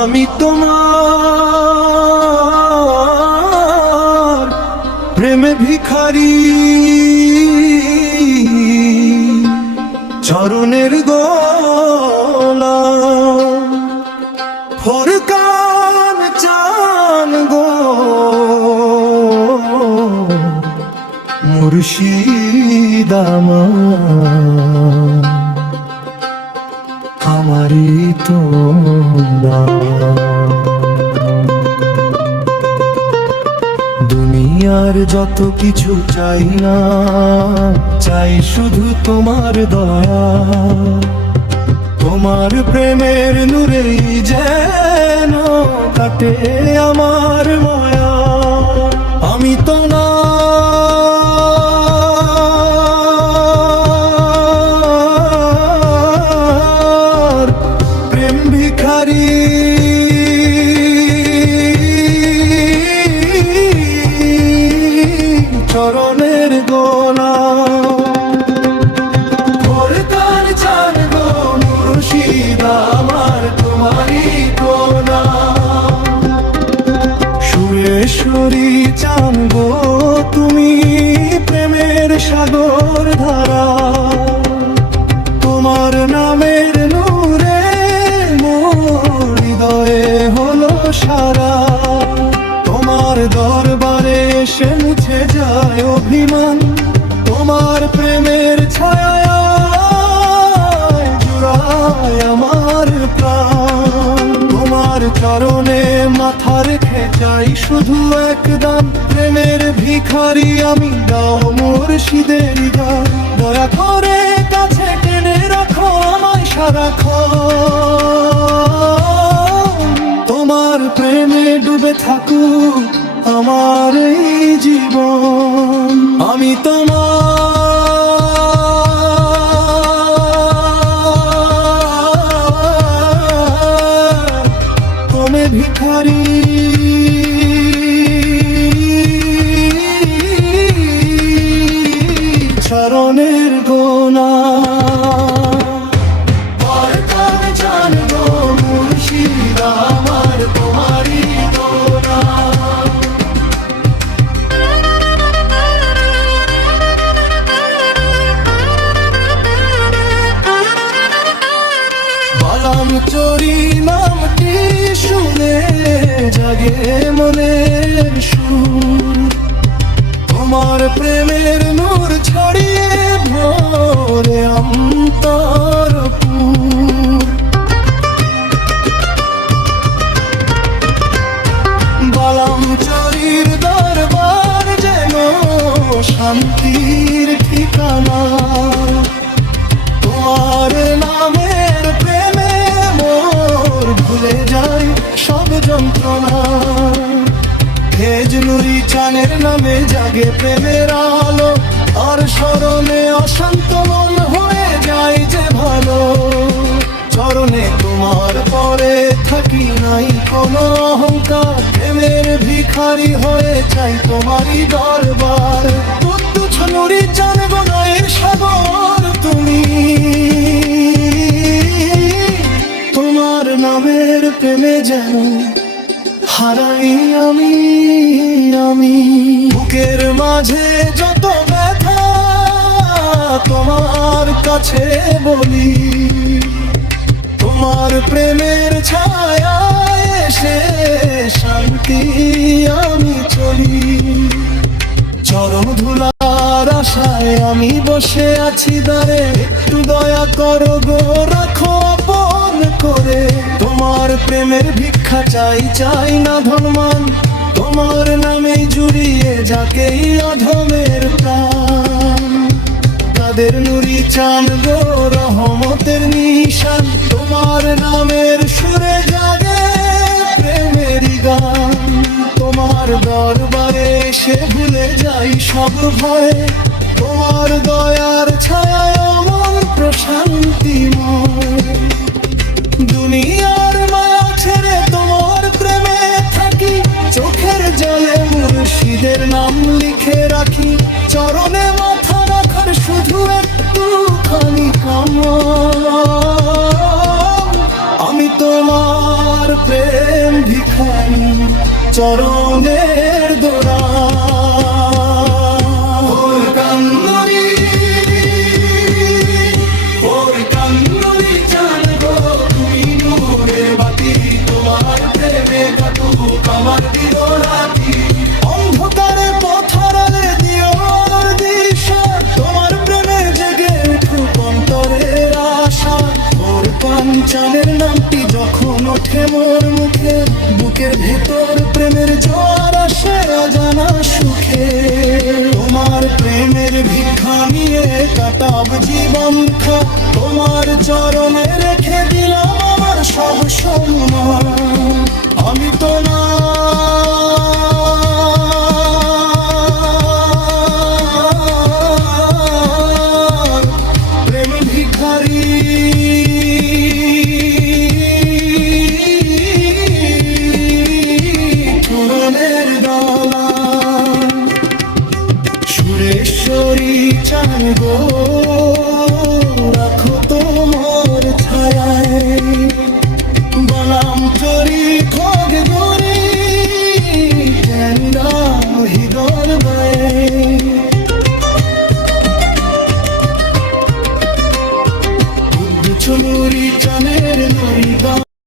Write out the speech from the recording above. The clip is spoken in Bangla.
আমি তোমার প্রেমে ভিখারি, চরণের গোলাম, ফোরকান চান গো মুর্শিদ আমার, আমারই তোমরা। দুনিয়ার যত কিছু চাই না, চাই শুধু তোমার দয়া। তোমার প্রেমের নূরেই যেন কাটে আমার মায়া। আমি তো না প্রেম ভিখারি, চরণের গোলাম, ফোরকান চান গো মুর্শিদ আমার, তোমারই গোলাম। সুরেশ্বরী চান গো তুমি প্রেমের সাগর ধারা। তোমার নামের নূরে মোর হৃদয়ে হলো সারা। তোমার দরবারে এসে মুছে যায় অভিমান, তোমার প্রেমের ছায়া জুড়ায় আমার প্রাণ। তোমার চরণে মাথা রেখে চাই শুধু একদম, প্রেমের ভিখারি আমি, দাও মুর্শিদের গান। দয়া করে কাছে টেনে রাখো আমায় সারাক্ষণ। তোমার প্রেমে ডুবে থাকুক আমার এই জীবন। আমি তোমার প্রেমে ভিখারি, চরণের গোলাম। ফোরকান চান গো মুর্শিদ আমার, তোমারই গোলাম। বালাম চোরি নামটি শুনে জাগে মনের সুর। তোমার প্রেমের নূর ছড়িয়ে ভরে অন্তরপুর। বালাম চোরির দরবার যেন শান্তির ঠিকানা। তোমার নামের প্রেমে মোর ভুলে যায় সব যন্ত্রণা। খেজনুরি চানের নামে জাগে প্রেমের আলো, আর স্মরণে অশান্ত মন হয়ে যায় যে ভালো। চরণে তোমার পরে থাকি নাই কোনো অহংকার, প্রেমের ভিখারি হয়ে চাই তোমারই দরবার। কুদ্দুস নুরি চান গো নয়ের সাগর তুমি, তোমার নামের প্রেমে যেন হারাই আমি। বুকের মাঝে যত ব্যথা তোমার কাছে বলি, তোমার প্রেমের ছায়ায় এসে শান্তি আমি চলি। চরণ ধুলার আশায় আমি বসে আছি দ্বারে, একটু দয়া করো গো রাখো আপন করে। তোমার প্রেমের ভিক্ষা চাই, চাই না ধনমান, তোমার নামে জুড়িয়ে যাকেই অধমের প্রাণ। তাদের নুরি চান গো রহমতের নিশান, তোমার নামের সুরে জাগে প্রেমেরই গান। তোমার দরবারে এসে ভুলে যাই সব ভয়, তোমার দয়ার ছায়ায় মন প্রশান্তিময়। দুনিয়ার মায়া ছেড়ে তোমার প্রেমে থাকি, চোখের জলে মুর্শিদের নাম লিখে রাখি। চরণে মাথা রাখার শুধু একটুখানি আমার। আমি তোমার প্রেম ভিখারি, চরণের দোরা। ওর কান্নারি, ওর কান্নারি চান গো তুমি নূরের বাতি, তোমার প্রেমে কাটুক আমার দিনরাতি। অন্ধকারে পথরালে দিও দিশা, তোমার প্রেমে জেগে উঠুক অন্তরের আশা। ওর পাঞ্চালের নামটি যখন ওঠে মোর মুখে, বুকের ভেতর প্রেমের জোয়ার আসে অজানা সুখে। তোমার প্রেমের ভিক্ষা নিয়ে কাটাব জীবন খা, তোমার চরণে রেখে দিলাম আমার সব সম্মান। আমি তোমার প্রেম ভিখারি, চরণের দালান। সুরেশ্বরী চান গো